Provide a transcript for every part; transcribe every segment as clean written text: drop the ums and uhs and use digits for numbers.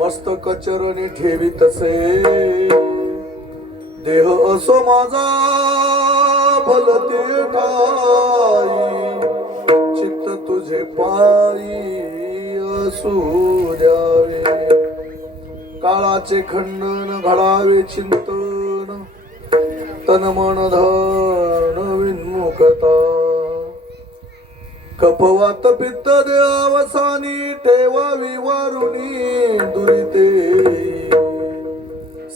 मस्तक चरणी ठेवी तसे देह असो माझा भलते ठाई चित्त तुझे पायी असू द्यावे काळाचे खंडन घडावे चिंतन तन मन धन विन्मुखता कपवात पित्त देवावसानी ठेवावी वारुणी दुरिते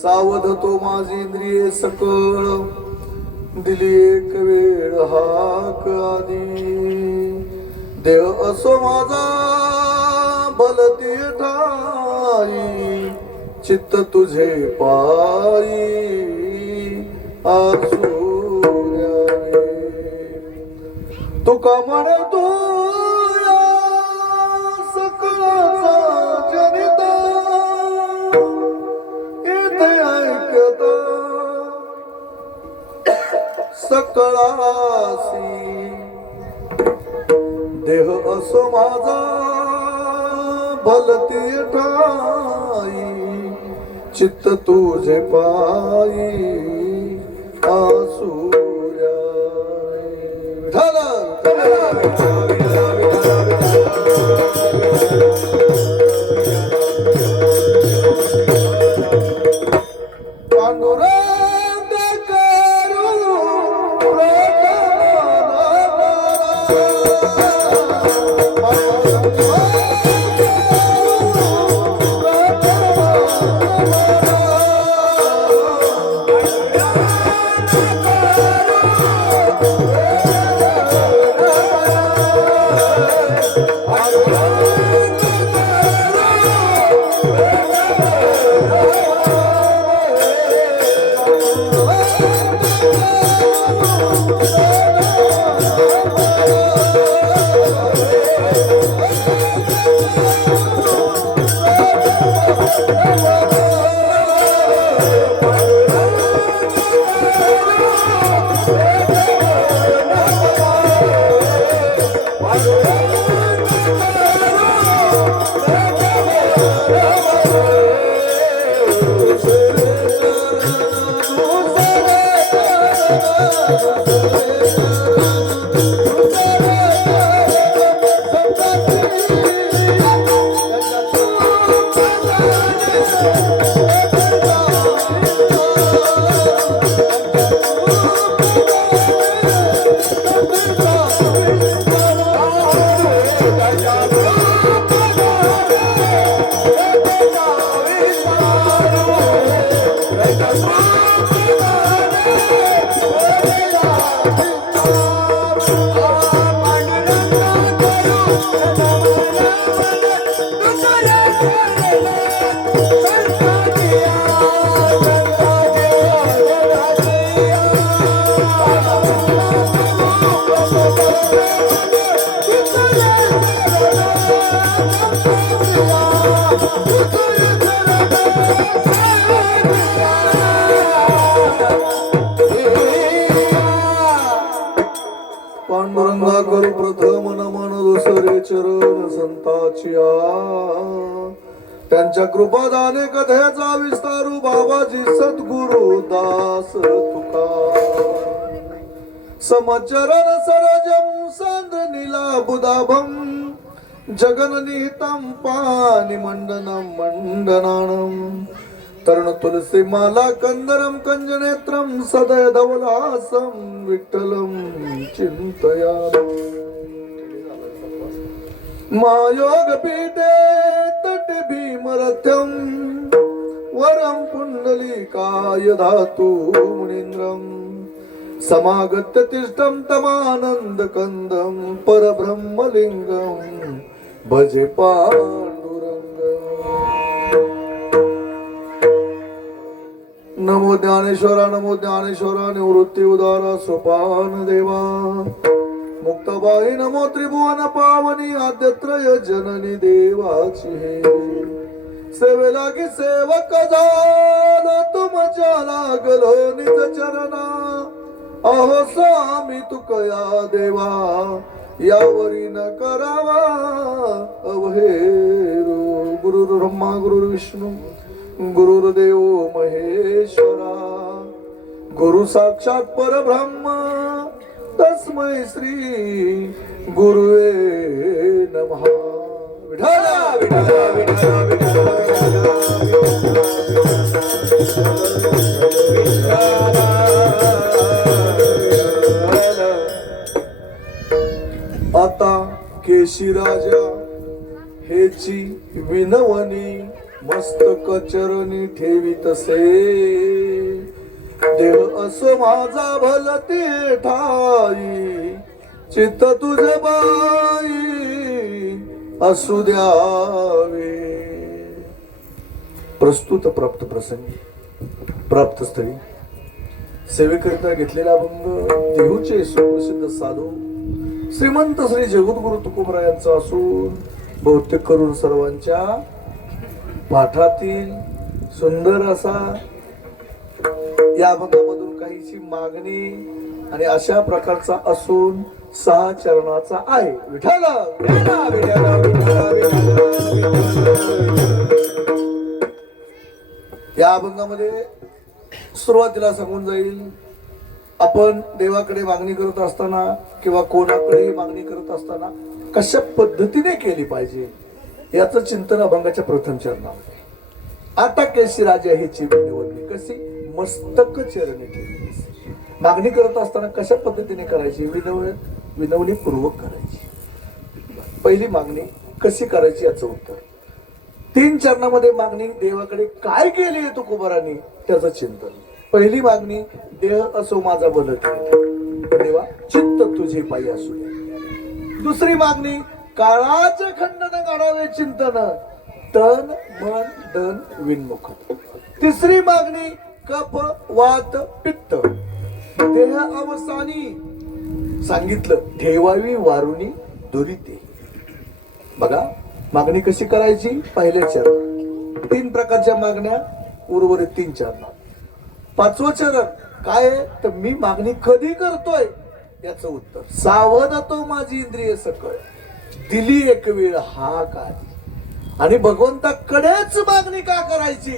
सावध तो माझी इंद्रिये सकळ दिली एक वेळ हाक आधी देह असो माझा भलती ठाई चित्त तुझे पायी असू द्यावे तुका म्हणे तू या सकळाचा जनिता इथे ऐकता सकळासी देह असो माझा भलती ठाई चित्त तुझे पायी असू पांडुरंगा करू प्रथम नमन दुसरे चरण संताचिया त्यांच्या कृपादाने कथेचा विस्तारू बाबाजी सद्गुरु दास तुका समचरण सरजम सांद्र नीला बुदाभम जगननिहितं पानि मंडनम मंडनानम तरुण तुलसी माला कंदरम कंजनेत्रम सदय धवलासम विठ्ठलम चिंतयामि मायोग पीठे तट भीमरथ्यम वरम पुंडलिकाय धातु मुनीन्द्रम समागत्य तिष्ठम तमानंद कंदम परब्रह्मलिंगम भजे पांडुरंग नमो ज्ञानेश्वरा निवृत्ती उदारा सोपान देवा मुक्तबाई नमो त्रिभुवन पावनी आद्यत्रय जननी देवाची हे सेवेला की सेवक झालो तुमच्या लागलो निज चरणा अहो स्वामी तुकया देवा यावरी न करावा अवहेरू गुरुर्ब्रह्मा गुरुर्विष्णू गुरुर्देव महेश्वरा गुरु साक्षात परब्रह्म तस्मै श्री गुरुवे नमः. विठ्ठला विठ्ठला विठ्ठला विठ्ठला. आता केशी राजा हेची विनवणी मस्तक चरणी ठेवीतसे. देव असो माझा भलते ठाई चित्त तुझे बाई असू द्यावे. प्रस्तुत प्राप्त प्रसंगी प्राप्त स्थळी सेवेकरिता घेतलेला अभंग देहूचे सुप्रसिद्ध साधू श्रीमंत श्री जगद्गुरु तुकोबरायांचा असून बहुतेक करून सर्वांच्या पाठातील सुंदर असा या अभंगामधून काहीशी मागणी आणि अशा प्रकारचा असून 6 चरणाचा आहे. विठ्ठला विठ्ठला विठ्ठला विठ्ठला विठ्ठला. या अभंगामध्ये सुरुवातीला सांगून जाईल आपण देवाकडे मागणी करत असताना किंवा कोणाकडे मागणी करत असताना कशा पद्धतीने केली पाहिजे याचं चिंतन अभंगाच्या प्रथम चरणामध्ये. आता केशी राजा ह्याची निवडली कशी मस्तक चरणी केली. मागणी करत असताना कशा पद्धतीने करायची विनवणी पूर्वक करायची. पहिली मागणी कशी करायची याचं उत्तर 3 चरणामध्ये मागणी देवाकडे काय केली आहे तुकोबारांनी त्याचं चिंतन. पहिली मागणी देह असो माझा भलते देवा चित्त तुझे पायी असू दे. दुसरी मागणी काळाचे खंडन काढावे चिंतन तन मन धन विनमुख. तिसरी मागणी कफ वात पित्त देह अवसानी सांगितलं ठेवावी वारुणी दुरिते. बघा मागणी कशी करायची. पहिल्या चरण 3 प्रकारच्या मागण्या उर्वरित 3 चरणात. 5वं चरण काय तर मी मागणी कधी करतोय याचं उत्तर सावध तो माझी इंद्रिय सकळ दिली एक वेळ हा काय. आणि भगवंताकडेच मागणी का करायची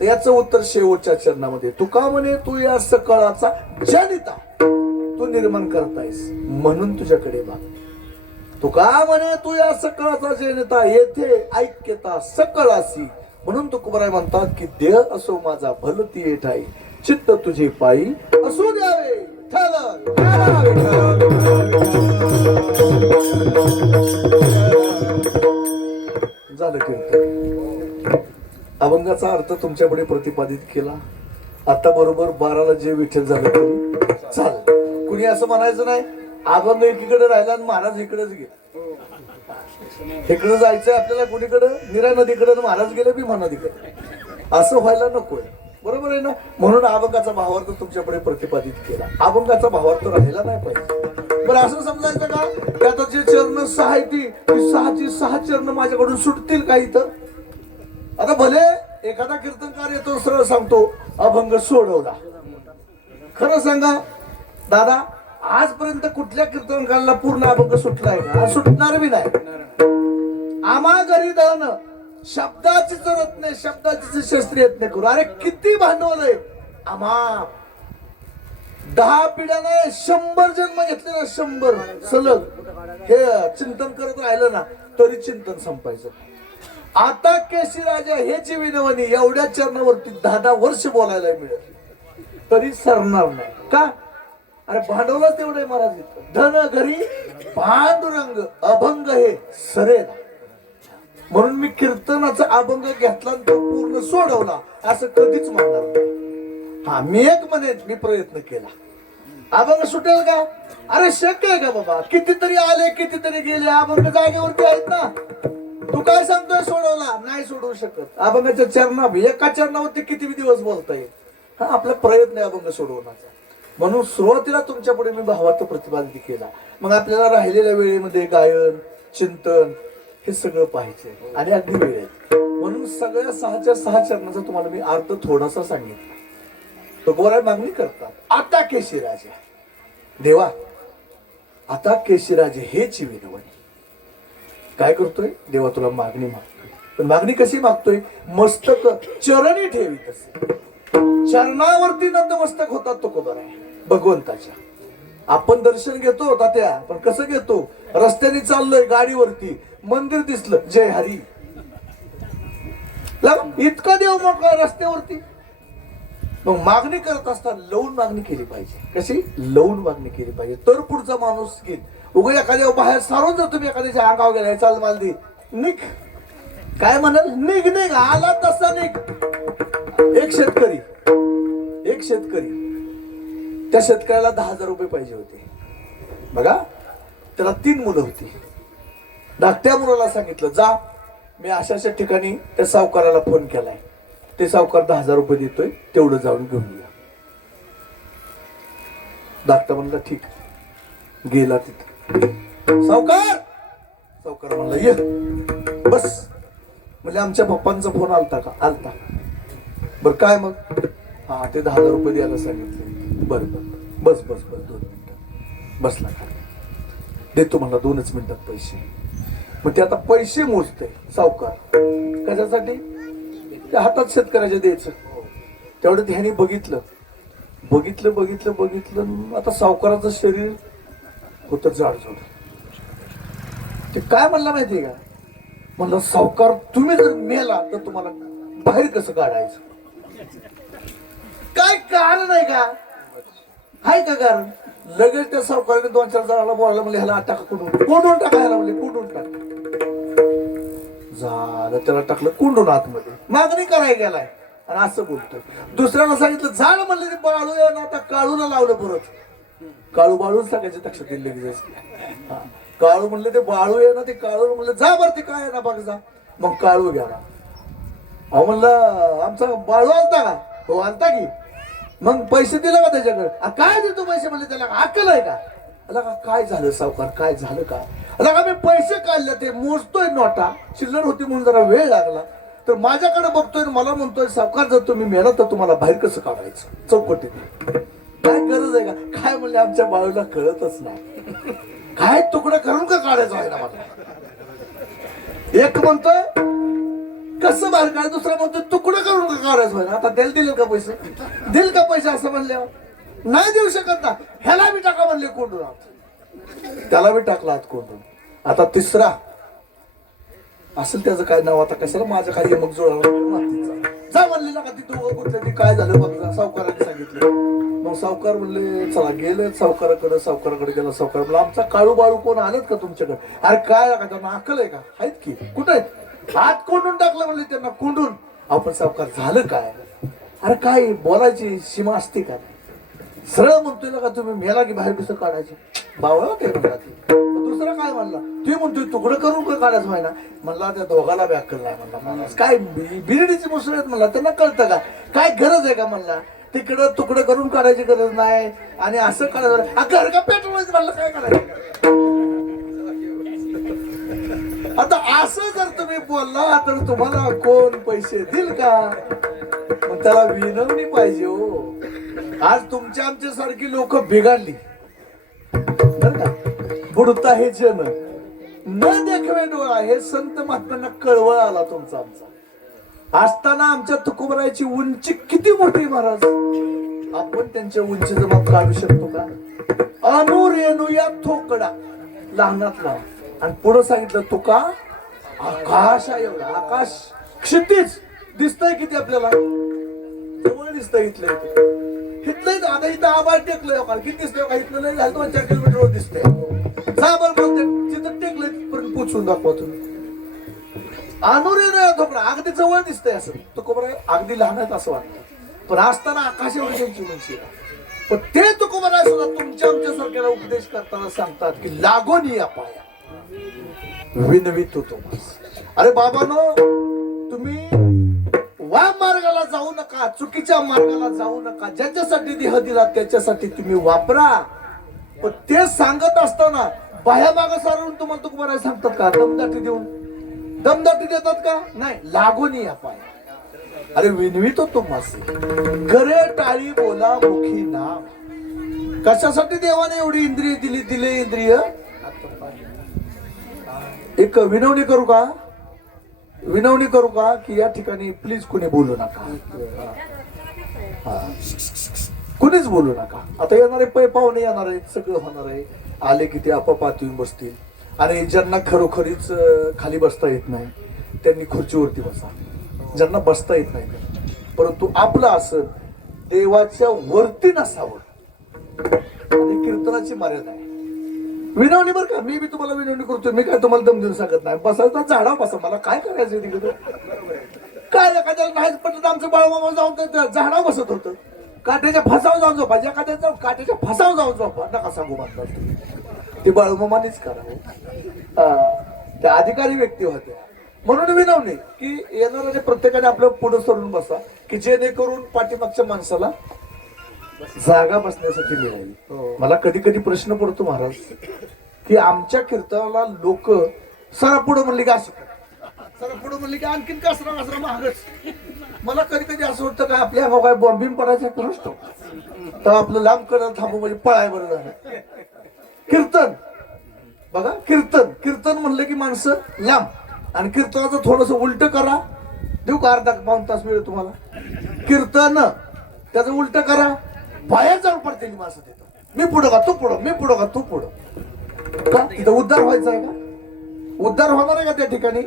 तर याचं उत्तर शेवटच्या चरणामध्ये तुका म्हणे तू या सकळाचा जनिता तू निर्माण करतायस म्हणून तुझ्याकडे मागणी. तुका म्हणे तू या सकळाचा जनिता येथे ऐक्यता सकळासी म्हणून तुकोबाराय म्हणतात की देह असो माझा भलती ठाई चित्त तुझे पायी असू द्यावे. झालं कीर्तन. अभंगाचा अर्थ तुमच्यापुढे प्रतिपादित केला. आता बरोबर 12ला जे विठ्ठल झालं तरी चाल. कुणी असं म्हणायचं नाही अभंग एकीकडे राहिला आणि महाराज इकडेच गेले. इकडे जायचंय आपल्याला कुणीकडे नीरा नदीकडे महाराज गेले भीमा नदीकडे असं व्हायला नकोय. बरोबर आहे ना. म्हणून अभंगाचा भावार्थ तुमच्यापुढे प्रतिपादित केला. अभंगाचा भावार्थ राहिला नाही पाहिजे. बरं असं समजायचं का की आता जे चरण 6 आहे ती 6 चरण माझ्याकडून सुटतील का इथं. आता भले एखादा कीर्तनकार येतो सरळ सांगतो अभंग सोडवला. खरं सांगा दादा आजपर्यंत कुठल्या कीर्तनकाराला पूर्ण अभंग सुटलाय का. सुटणार बी नाही. आम्हा घरी धन शब्दाची चरत नाही शब्दाची शस्त्र येत नाही करू. अरे किती भांडवल आहे आम्हा 10 पिढ्या नाही 100 जन्म घेतले ना 100 सलग हे चिंतन करत राहिलं ना तरी चिंतन संपायचं. आता केशी राजा हेची विनवणी एवढ्या चरणावरती 10 वर्ष बोलायला मिळेल तरी सरणार नाही का. अरे भांडवलच तेवढं आहे महाराज. धन घरी पांडुरंग अभंग हे सरे. म्हणून मी कीर्तनाचा अभंग घेतला तो पूर्ण सोडवला असं कधीच म्हणणार नाही. हा मी एक म्हणेन मी प्रयत्न केला. अभंग सुटेल का. अरे शक्य आहे का बाबा. कितीतरी आले कितीतरी गेले अभंग जागेवरती आहेत ना. तू काय सांगतोय सोडवला नाही सोडवू शकत. अभंगाच्या चरणा एका चरणावरती किती दिवस बोलता येईल. हा आपला प्रयत्न आहे अभंग सोडवण्याचा. म्हणून सुरुवातीला तुमच्या पुढे मी भावार्थ प्रतिपादित केला. मग आपल्याला राहिलेल्या वेळेमध्ये गायन चिंतन हे सगळं पाहिजे आणि अगदी वेळ आहे. म्हणून सगळ्या 6च्या 6 चरणाचा तुम्हाला मी अर्थ थोडासा सांगितला. तो गोरा मागणी करतात. आता केशी राजा देवा आता केशी राजा हेची विनवणी काय करतोय. देवा तुला मागणी मागतोय पण मागणी कशी मागतोय? मस्तक चरणी ठेवी तसे, चरणावरती नतमस्तक होतात तुकोबर आहे भगवंताच्या. आपण दर्शन घेतो तात्या, पण कसं घेतो? रस्त्याने चाललोय गाडीवरती, मंदिर दिसलं, जय हरी, इतका देव मग रस्त्यावरती. मग मागणी करत असताना लवून मागणी केली पाहिजे. कशी? लवून मागणी केली पाहिजे, तर पुढचा माणूस घेत. उगा एखाद्या बाहेर सारून जर तुम्ही एखाद्याच्या अंगावर गेलाय, चाल माल दे, निघ, काय म्हणाल? निघ निघ, आला तसा निघ. एक शेतकरी त्या शेतकऱ्याला 10,000 रुपये पाहिजे होते बघा. त्याला 3 मुलं होती. धाकट्या मुलाला सांगितलं, जा, मी अशा अशा ठिकाणी त्या सावकाराला फोन केलाय, ते सावकार 10,000 रुपये देतोय, तेवढं जाऊन घेऊन या. धाकटा म्हणला ठीक. गेला तिथं. सावकार म्हणला ये बस. म्हणजे आमच्या पप्पांचा फोन आलता का? आलता. बर काय मग? हा, ते 10,000 रुपये द्यायला सांगितले. बरं बस 2 मिनिटात. बसला का? देतो म्हणला 2च मिनिटात पैसे. मग ते आता पैसे मोजते सावकार. कशासाठी? त्या हातात शेतकऱ्याच्या द्यायचं. तेवढं ह्याने बघितलं. आता सावकाराचं शरीर होतं जाडजूड. ते काय म्हणला माहितीये का? म्हणलं, सावकार तुम्ही जर मेला तर तुम्हाला बाहेर कसं काढायचं? काय कारण आहे का? हाय का कारण? लगेच त्या सावकाराने 2-4 जणांना बोलायला म्हणले, ह्याला टाका, कोंडून टाका ह्याला, म्हणले कोंडून टाक. झालं, त्याला टाकलं कोंडून आतमध्ये. मागणी करायला गेलाय आणि असं बोलतोय. दुसऱ्याला सांगितलं झाड, म्हणलं ते बाळू आहे ना, आता काळूला लावलं परत. काळू बाळूच टाकायचे लक्षात येईल लगेच. काळू म्हणलं ते बाळू आहे ना, ते काळू म्हणलं जा बरं, ते काय आहे ना बघ जा. मग काळू गेला. अहो म्हणलं आमचा बाळू आलता का? हो आलता की. मग पैसे दिले का त्याच्याकडे? काय देतो पैसे? म्हणले त्याला अक्कल आहे का? काय झालं सावकार, काय झालं का? मी पैसे काढले, ते मोजतोय नोटा, चिल्लर होती म्हणून जरा वेळ लागला, तर माझ्याकडे बघतोय, मला म्हणतोय सावकार जर तुम्ही मेला तर तुम्हाला बाहेर कसं काढायचं चौकटीत? काय गरज आहे का? काय म्हणले आमच्या बाळूला कळतच नाही. काय तुकडा करून का काढायचं आहे ना मला? एक म्हणतोय कसं बाहेर काढ, दुसरा म्हणतोय तुकडा करून का काढायचं आहे ना? आता त्याला दिले का पैसे? दिल का पैसे? असं म्हणल्यावर नाही देऊ शकत ना. ह्याला बी टाका म्हणले कोंडून आत, त्याला बी टाकला आत कोंडून. आता तिसरा असेल त्याचं काय नाव, आता कशाला माझ्या खाली मग जोडाला जा म्हणले ना का ती दोघं कुठल्या ती काय झालं बघ. सावकाराने सांगितलं. मग सावकार म्हणले चला, गेले सावकाराकडे गेला. सावकार म्हणला आमचा काळू बाळू कोण आलेत का तुमच्याकडे? अरे काय का त्यांना अक्कल आहे का? आहेत की. कुठे आहेत? हात कोंडून टाकलं म्हणले त्यांना, कोंडून. आपण सावकार झालं काय? अरे काय बोलायची सीमा असते का? सरळ म्हणतोय ना का तुम्ही मेला की बाहेर कसं काढायचं? बावळा ते म्हणला. दुसरा काय म्हणला? तुम्ही म्हणतोय तुकडं करून का काढायचं व्हायना? म्हणला त्या दोघाला बी अक्कल नाही. म्हणला काय बिरडीची मुसळ आहेत म्हणला, त्यांना कळतं का? काय गरज आहे का? म्हणला तिकडं तुकडं करून काढायची गरज नाही आणि असं काढायचं. घर का पेटवायचं? म्हणलं काय करायचं? आता असं जर तुम्ही बोलला तर तुम्हाला कोण पैसे देईल का? मग त्याला विनवणी पाहिजे हो. आज तुमच्या आमच्या सारखी लोक बिघडली बर का. बुडता हे जन न देखवे डोळा, हे संत महात्म्यांना कळवळ आला तुमचा आमचा. असताना आमच्या तुकोबरायची उंची किती मोठी महाराज, आपण त्यांच्या उंचीचं माप काढू शकतो का? अनुरेणू या थोकडा लहानातला. आणि पुढे सांगितलं तुका आकाश आहे एवढा. आकाश क्षितिज दिसतंय किती आपल्याला? जवळ दिसतंय इथलं इथलं. आता इथं आभार टेकलंय का? किती दिसतंय का? इथलं नाही झालं 2-4 किलोमीटरवर दिसतंय. जा बरोबर तिथं टेकलंय पर्यंत पोचून दाखवा तुम्ही. अनुरेणू थोकडा अगदी जवळ दिसतंय असं. तुकोबराय अगदी लहान आहेत असं वाटतं, पण असताना आकाश एवढी त्यांची उंची. पण ते तुकोबराय सुद्धा तुमच्या आमच्या सारख्याला उपदेश करताना सांगतात की लागून या पाया विनवितो तुम्हाला. अरे बाबांनो, तुम्ही वाम मार्गाला जाऊ नका, चुकीच्या मार्गाला जाऊ नका. ज्याच्यासाठी देह दिला त्याच्यासाठी तुम्ही वापरा. पण ते सांगत असताना बाह्या मागं सारून तुम्हाला तुकोबराय सांगतात का? दमदाटी देऊन दमदाटी देतात का? नाही, लागून या पाया. अरे विनवितो तुम्हाला, करे टाळी बोला मुखी नाम. कशासाठी देवाने एवढी इंद्रिय दिले इंद्रिय? एक विनवणी करू का? विनवणी करू का की या ठिकाणी प्लीज कुणी बोलू नका. हा. कुणीच बोलू नका. आता येणारे पाहुणे येणार आहेत, सगळं होणार आहे. आले की ते आपापात येऊन बसतील. आणि ज्यांना खरोखरीच खाली बसता येत नाही त्यांनी खुर्चीवरती बसा. ज्यांना बसता येत नाही, परंतु आपलं असं देवाच्या वरती नसावं. आणि कीर्तनाची मर्यादा आहे. विनवणी बरं का, मी तुम्हाला विनवणी करतोय. मी काय तुम्हाला दम देऊन सांगत नाही. बसायचं झाडा बसा, मला काय करायचं तिकडे. काय एखाद्याला नाही पटलं आमचं बाळमामा जाऊन झाडा बसत होतं. काट्याच्या फसावर जाऊन झोपा, एखाद्याचा काट्याच्या फसावर जाऊन झोपा, नका सांगू म्हणतात. ते बाळमामानेच करावं. त्या अधिकारी व्यक्ती होत्या. म्हणून विनवणी की येणाऱ्या प्रत्येकाने आपलं पुढे सरून बसा, की जेणेकरून पाठीमागच्या माणसाला जागा बसण्यासाठी मिळाली. मला कधी कधी प्रश्न पडतो महाराज, की आमच्या कीर्तनाला लोक सरा पुढं म्हणले की असं, सरा पुढं म्हणले की आणखीन कसरा महागच. मला कधी कधी असं वाटतं का आपल्या गाव काय बॉम्बिंग पडायचा प्रश्न, तर आपलं लांब करायला थांबू म्हणजे पळाय बरं झालं. कीर्तन बघा, कीर्तन म्हणलं की माणसं लांब. आणि कीर्तनाचं थोडस उलट करा, देऊ का अर्धा पाऊण तास वेळ तुम्हाला. कीर्तन त्याचं उलट करा, बाहेर जाऊन पडते माणसं तिथं. मी पुढं का तू पुढं, मी पुढं का तू पुढं. का तिथं उद्धार व्हायचा आहे का? उद्धार होणार आहे का त्या ठिकाणी?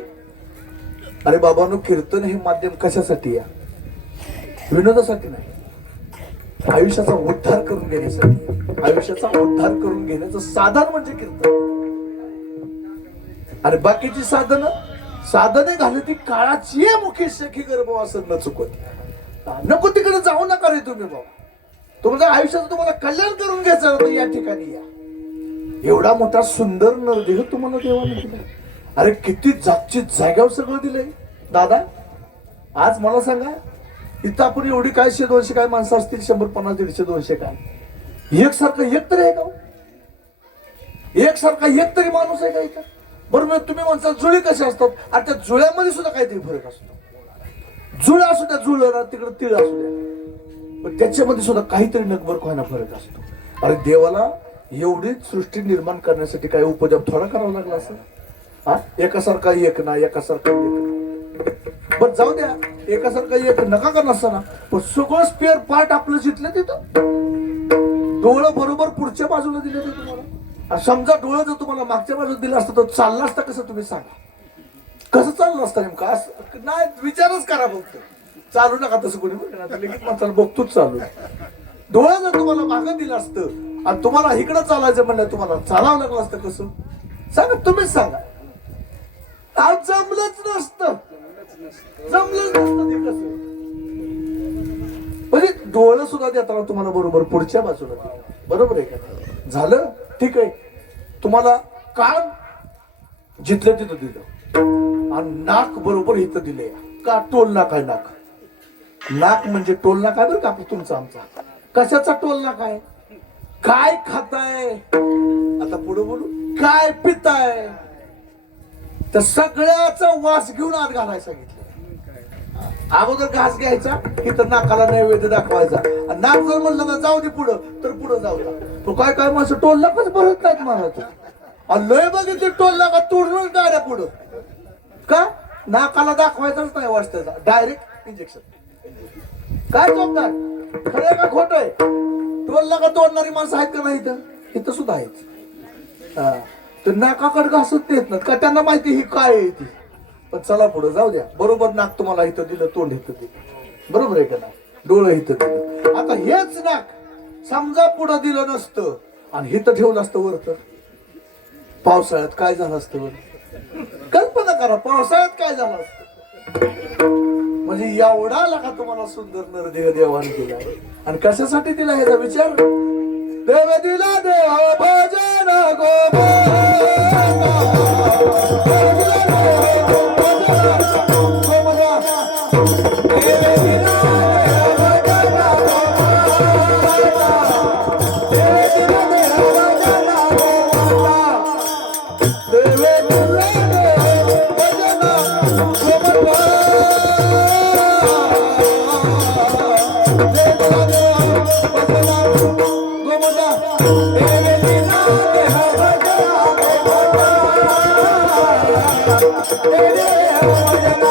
अरे बाबांनो, कीर्तन हे माध्यम कशासाठी या? विनोदासाठी नाही, आयुष्याचा उद्धार करून घेण्यासाठी. आयुष्याचा उद्धार करून घेण्याचं साधन म्हणजे कीर्तन. आणि बाकीची साधने घालू ती काळाची मुकेश शेखी गर्भ असं न चुकत. नको तिकडे जाऊ नका रे तुम्ही बाबा. तुमच्या आयुष्याचं तुम्हाला कल्याण करून घ्यायचं तर या ठिकाणी या. एवढा मोठा सुंदर नरदेह तुम्हाला देवाने दिला. अरे किती जागची जाग्यावर सगळं दिलंय दादा. आज मला सांगा, इथं आपण एवढी काय 100-200 काय माणसं असतील, 150-150-150-200 काय एकसारखं एक तरी आहे का? एकसारखा एक तरी माणूस आहे का इथं? बरोबर. तुम्ही म्हणता जुळे कसे असतात, आणि त्या जुळ्यामध्ये सुद्धा काहीतरी फरक असतो. जुळ असू द्या, जुळ तिकडे तिळ असू द्या, पण त्याच्यामध्ये सुद्धा काहीतरी नगभर कोणा फरक असतो. अरे देवाला एवढी सृष्टी निर्माण करण्यासाठी काय उपजप थोडा करावा लागला असं? हा, एकासारखा एक ना, एकासारखा एक. बरं जाऊ द्या, एकासारखा एक नका का नसताना, पण सगळं स्पेअर पार्ट आपलं जिथलं तिथं. डोळं बरोबर पुढच्या बाजूला दिलं ते तुम्हाला. समजा डोळं जर तुम्हाला मागच्या बाजूला दिलं असतं तर चाललं असतं कसं? तुम्ही सांगा, कसं चाललं असतं नेमका? नाही, विचारच करा फक्त. चालू नका तसं कोणी लगेच माणसाला बघतोच चालू. डोळं जर तुम्हाला मागं दिलं असतं आणि तुम्हाला इकडं चालायचं म्हणलं, तुम्हाला चालावं लागलं असतं कसं? सांगा, तुम्हीच सांगा. आज जमलंच नसतं ते कसं? म्हणजे डोळं सुद्धा देताना तुम्हाला बरोबर पुढच्या बाजूला, बरोबर आहे का? झालं ठीक आहे. तुम्हाला कान जिथलं तिथं दिलं आणि नाक बरोबर इथं दिले. का? टोल नाक आहे. नाक म्हणजे टोल नाक आहे बरं का तुमचा आमचा. कशाचा टोल नाक आहे? काय खाताय, आता पुढे बोलू, काय पिताय, तर सगळ्याचा वास घेऊन आत घालायला सांगितलं. अगोदर घास घ्यायचा, इथं नाकाला नैवेद्य दाखवायचा. नाक जर म्हणलं ना जाऊ दे पुढं, तर पुढं जाऊ द्या. तो काय काय माणसं टोल नाकच भरत नाहीत महाराज. लय बघितले टोल नाका तोडून गाड्या पुढं. का? नाकाला दाखवायचाच नाही वाजताचा, डायरेक्ट इंजेक्शन. काय चौकदार, खरं का खोट आहे? टोल नाका तोडणारी माणसं आहेत का नाही इथं? इथं सुद्धा आहेत. तर नाकाकडे घासत देत नाहीत का? त्यांना माहिती ही काय आहे ती. पण चला पुढे जाऊ द्या. बरोबर नाक तुम्हाला इथं दिलं, तोंड इथं दिलं, बरोबर आहे का नाही? डोळं इथं दिलं. आता हेच नाक समजा पुढं दिलं नसतं आणि इथं ठेवलं असतं वर, तर पावसाळ्यात काय झालं असतं? कल्पना करा, पावसाळ्यात काय झालं असतं? म्हणजे एवढा लका तुम्हाला सुंदर नरदेह देवाने दिला. आणि कशासाठी दिला ह्याचा विचार? देव दिला देव भजन Hey,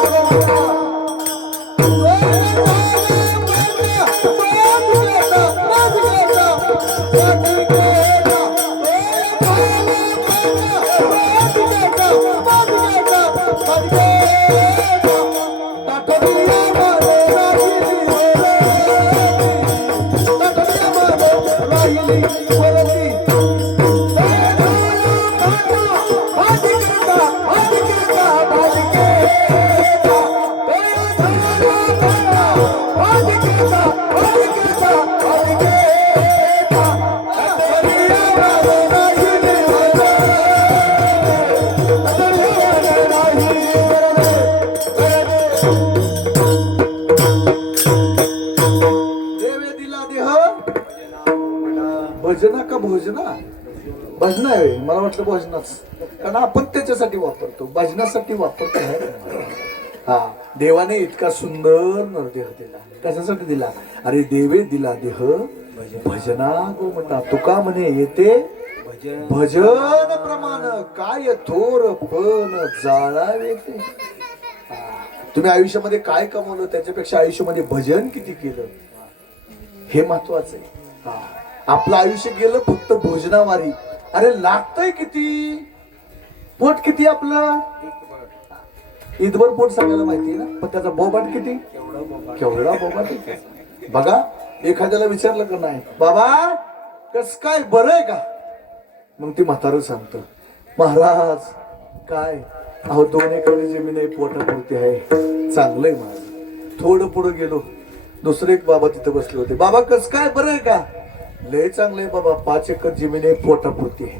भजना का भोजना? भजना आहे, मला वाटलं भोजनाच, कारण आपण त्याच्यासाठी वापरतो, भजनासाठी वापरतो आहे. हा, देवाने इतका सुंदर नरदेह दिला, कशासाठी दिला? अरे देवे दिला देह भजना गो म्हणता. तुका म्हणे येते भजन प्रमाण, काय थोर पण जाळावे ते. तुम्ही आयुष्यामध्ये काय कमवलं त्याच्यापेक्षा आयुष्यामध्ये भजन किती केलं हे महत्वाचं आहे. हा, आपलं आयुष्य गेलं फक्त भोजनावारी. अरे लागतंय किती, पोट किती आपलं, इथभर पोट सगळ्याला माहिती ना, पण त्याचा बोबाट किती, केवढा बोबाट. बघा, एखाद्याला विचारलं का नाही, बाबा कस काय बरं आहे का, मग ती म्हातारं सांगतं, महाराज काय, अहो 2 एकर जमीन आहे, पोटापुरती आहे, चांगलंय माझं. थोडं पुढे गेलो, दुसरे एक बाबा तिथे बसले होते, बाबा कस काय बरं आहे का, लय चांगलंय बाबा, 5 एकर जमीन आहे, पोटापुरती आहे.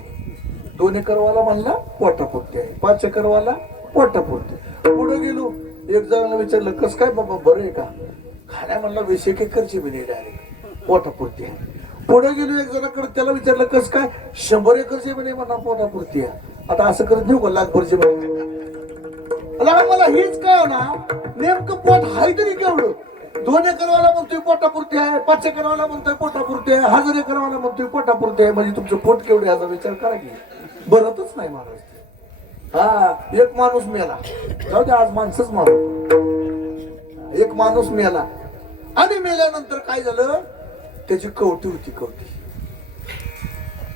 2 एकरवाला म्हणला पोटापुरती आहे, 5 एकरवाला पोटापुरती. पुढे गेलो, एक जणांना विचारलं कस काय बाबा बरं आहे का, खाण्या म्हणला 20 एकर जमीन आहे, डायरेक्ट पोटापुरती आहे. पुढे गेलो, एक जणाकडे, त्याला विचारलं कस काय, 100 एकर जमीन आहे म्हणा, पोटापुरती आहे. आता असं करत नेऊ का लाखभर जमीन, मला हेच काय ना, नेमकं पोट हाय तरी केवढं. 2 एकरवाला म्हणतोय पोटापुरती आहे, 5 एकरवाला म्हणतोय पोटापुरती आहे, 1000 एकरवाला म्हणतोय पोटापुरती आहे, म्हणजे तुमचं पोट केवढे याचा विचार करा की. बरतच नाही महाराज. हा, एक माणूस मेला, जाऊ दे आज माणसंच मारू, एक माणूस मेला, आणि मेल्यानंतर काय झालं, त्याची कवटी होती,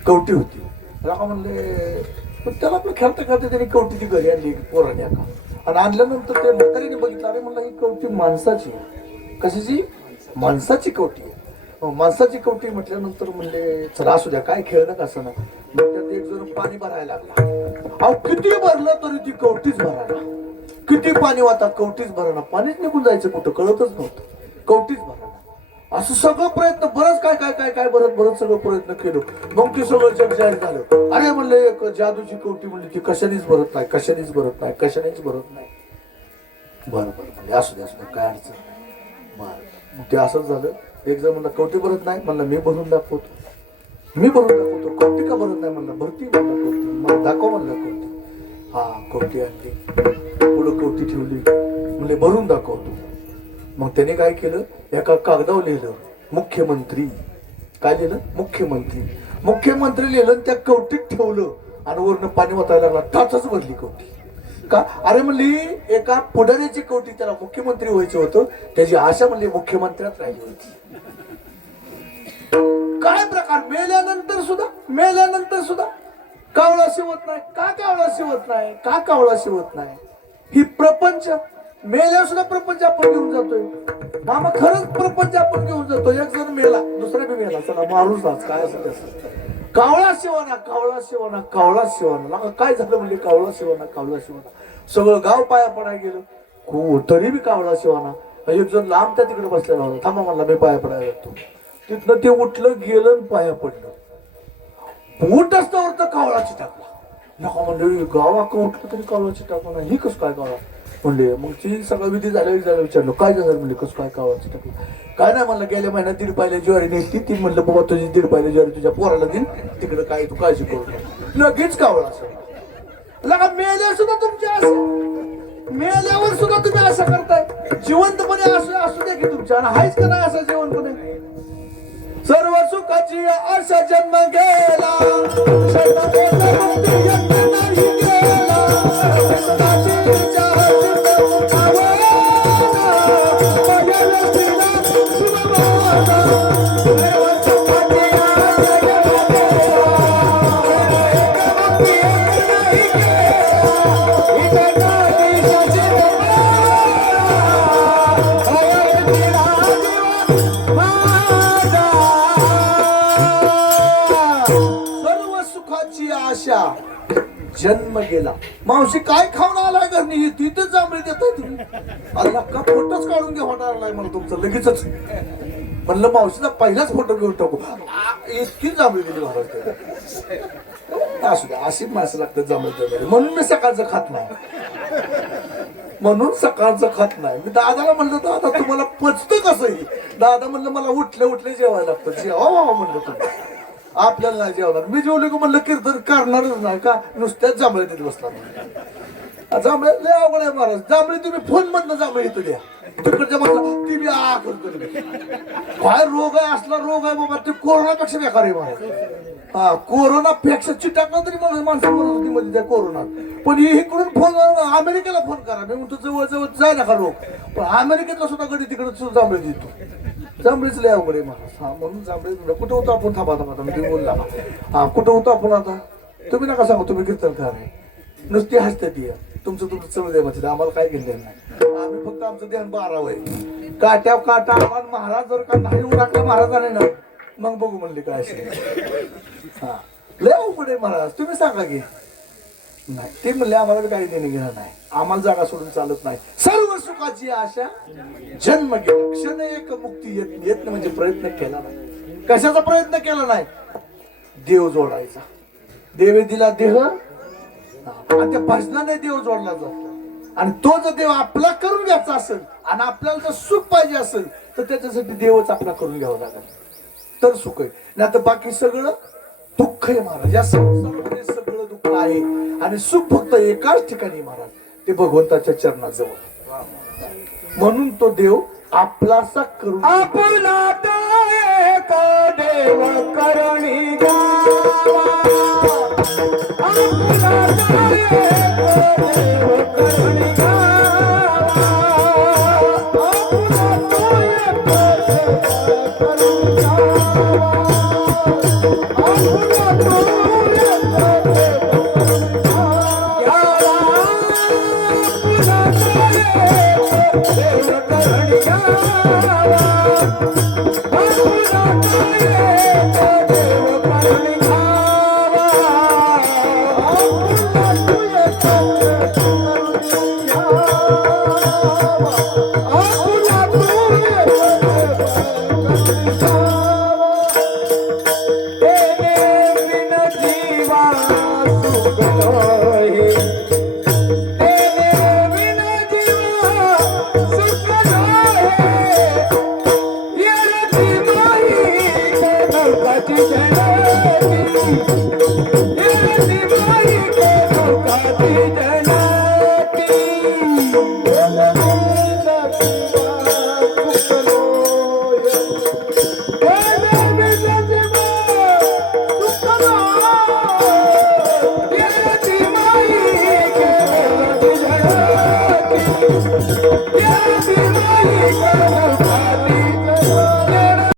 कवटी होती. का म्हणले, पण त्याला आपलं खेळता खेळता त्यांनी कवटी ती घरी आणली पोराने का, आणि आणल्यानंतर ते म्हातारीने बघितलं, अरे म्हणलं ही कवटी माणसाची, कशाची, माणसाची कवटी आहे. माणसाची कवटी म्हटल्यानंतर म्हणले चला असू द्या, काय खेळणं कसं ना. मग त्यात एक जण पाणी भरायला लागला, अहो किती भरलं तरी ती कवटीच भरायला, किती पाणी वाहतात कवटीच भरायला, पाणीच निघून जायचं कुठं कळतच नव्हतं, कवटीच भरायला. असं सगळं प्रयत्न, बरंच काय काय काय काय बरंच सगळं प्रयत्न केलं. मग ते सगळं जग जाहीर झालं, अरे म्हणले एक जादूची कवटी म्हणली ती कशानेच भरत नाही, कशानेच भरत नाही, कशानेच भरत नाही. बरं म्हणजे असू द्या काय अडचण नाही. बरं, मग ते असंच झालं. एक जण म्हणला कवटी भरत नाही, म्हणलं मी भरून दाखवतो, मी भरून दाखवतो. कवटी का भरत नाही म्हणलं, भरती म्हणलं कवटी, मला दाखव म्हणलं कवटी. हा, कवटी आणली, पुढं कवटी ठेवली, म्हणले भरून दाखवतो. मग त्याने काय केलं, एका कागदावर लिहिलं मुख्यमंत्री, काय लिहिलं, मुख्यमंत्री. मुख्यमंत्री लिहिलं, त्या कवटीत ठेवलं, आणि वरनं पाणी वाचायला लागला, टाचच भरली कवटी. का, अरे म्हणली एका पुढाऱ्याची कवटी, त्याला मुख्यमंत्री व्हायचं होतं, त्याची आशा म्हणली मुख्यमंत्र्यात राहिली होती. काय प्रकार, मेल्यानंतर सुद्धा कावळा शिवत नाही. का कावळा शिवत नाही, का कावळा शिवत नाही, ही प्रपंच, मेल्या सुद्धा प्रपंच आपण घेऊन जातोय. मामा खरंच प्रपंच आपण घेऊन जातो. एक जण मेला, दुसरा बी मेला, चला मारूच आज, काय असं तसं. कावळा शिवाना, कावळा शिवाना, कावळा शिवाना. काय झालं म्हणजे कावळा शिवाना, कावळा शिवाना. सगळं गाव पाया पडायला गेलं, तरी बी कावळा शिवाना. एक जण लांब त्या तिकडे बसलेला होता, थांबा म्हणला मी पाया पडायला येतो. तिथनं ते उठलं, गेलं, पाया पडलं. उठ असतावर तर कावळाची टाकला. नका म्हणले गावाक उठलं तरी कावळाची टाकला नाही, ही कसं काय कावळा म्हणले. मग ती सगळं विधी झाल्या विचारलं काय झालं म्हणले, कसं काय कावळाची टाकलं. काय नाही म्हणलं, गेल्या महिन्यात 1.5 पायल्या ज्वारी नेली ती म्हणलं बाबा तुझी 1.5 पायल्या ज्वारी तुझ्या पोराला देईन, तिकडे काय तू काळजी करू नका. लगेच कावळा लगा. मेल्या सुद्धा तुमच्या असं, मेल्यावर सुद्धा तुम्ही असं करताय. जिवंतपणे असू द्या की तुमच्या, आणि हायच का नाही असं जिवंतपणे. सर्व सुखाची आशा जन्म गेला, नाही गेला. जन्म गेला. मावशी काय खाऊन आलाय का नाही तिथेच जांभळी देताय तुम्ही. अरे का फोटोच काढून घ्या होणार नाही मला तुमचं लगेचच. म्हणलं मावशीचा पहिलाच फोटो घेऊन टाकू. इतकी जांभळी दिली महाराज. असू द्या अशी माणसं लागतात जांभळी. म्हणून मी सकाळचं खात नाही. म्हणून सकाळचं खात नाही. मी दादाला म्हणलं दादा तुम्हाला पचतं कसंही. दादा म्हणलं मला उठले उठले जेवायला लागतं. जेवा म्हणलं तुम्ही आपल्याला नाही जेवणार. मी जेवले का म्हणलं कीर्तन करणारच नाही का नुसत्याच जांभळे देत बसणार. जांभळे लय अवघड आहे महाराज. जांभळे तुम्ही फोन मधनं जांभळे येतो द्या तिकडच्या मला ती बी काय रोग आहे असला रोग आहे बाबा. ते कोरोनापेक्षा बेकार आहे महाराज. हा कोरोना पेक्षा चिटाकला तरी मला माणसं म्हणत होती मध्ये त्या कोरोनात. पण इकडून फोन अमेरिकेला फोन करा. मी म्हणतो जवळ जवळ जाय नका रोग. पण अमेरिकेतला सुद्धा गडी तिकडे सुद्धा जांभळे देतो. जांभळीच लय अवघड आहे महाराज. हा म्हणून जांभळी कुठं होतो आपण. थांबा थांबा मी बोलला. हा कुठं होतो आपण आता. तुम्ही नका सांगू तुम्ही कीर्तनकार आहे. नुसती हसते ती तुमचं चढू द्या म्हणजे आम्हाला काय घेतलेलं नाही. आम्ही फक्त आमचं ध्यान 12 आहे. काट्या काटा आम्हाला महाराज जर का नाही उडाकला महाराजाने ना मग बघू म्हणले काय असेल. हा लय अवघड आहे महाराज. तुम्ही सांगा की नाही ते म्हणले आम्हाला काही देणे घेणं नाही. आम्हाला जागा सोडून चालत नाही. सर्व सुखाची आशा जन्म गेला. क्षण एक मुक्ती येत नाही म्हणजे प्रयत्न केला नाही. कशाचा प्रयत्न केला नाही. देव जोडायचा. देवे दिला देह आणि त्या भजनाने देव जोडला जातो. आणि तो जर देव आपला करून घ्यायचा असेल आणि आपल्याला जर सुख पाहिजे असेल तर त्याच्यासाठी देवच आपला करून घ्यावा लागेल तर सुख आहे. नाही तर बाकी सगळं दुःख आहे महाराज. या संसारामध्ये सगळं दुःख आहे आणि सुख फक्त एकाच ठिकाणी महाराज ते भगवंताच्या चरणाजवळ. म्हणून तो देव आपलासा करून आपला देव करणी गावा. आपला देव करणी गावा. आपला देव करणी गावा.